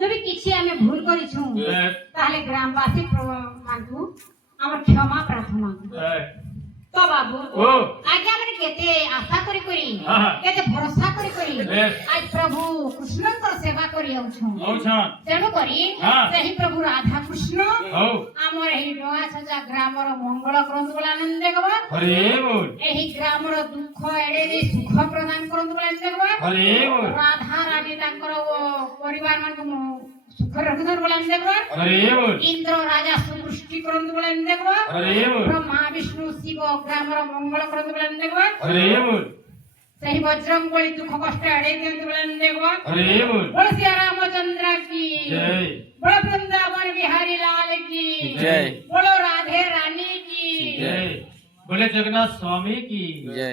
যদি କିଛି ଆମେ ଭୁଲ କରିଛୁ ତାହେଲେ ଗ୍ରାମବାସୀ ମାନଙ୍କୁ ଆମର କ୍ଷମା ପ୍ରାର୍ଥନା तो बाबू आगे हमने केते आशा करी करी केते भरोसा करी करी आज प्रभु कृष्ण कर सेवा करी औछन तेणु करी सही प्रभु राधा कृष्ण हमर एही डोआ सजा ग्रामर मंगल करंत बोला आनंद देखबा हरे बोल एही ग्रामर दुख एडे सुख प्रदान करंत बोला आनंद देखबा हरे बोल राधा रानी तांकर परिवार मान को सुख रखदर बोला आनंद देखबा हरे बोल इंद्र राजा सृष्टि करंत बोला आनंद देखबा हरे बोल ब्रह्मा विष्णु शिव ग्रामर मंगल करंत बोला आनंद देखबा हरे बोल सही बजरंग बली दुख कष्ट एडे दियंत बोला आनंद देखबा हरे बोल बोल श्री रामचंद्र की जय बोलो वृंदावन बिहारी लाल की जय बोलो राधे रानी की जय बोले जगन्नाथ स्वामी की जय।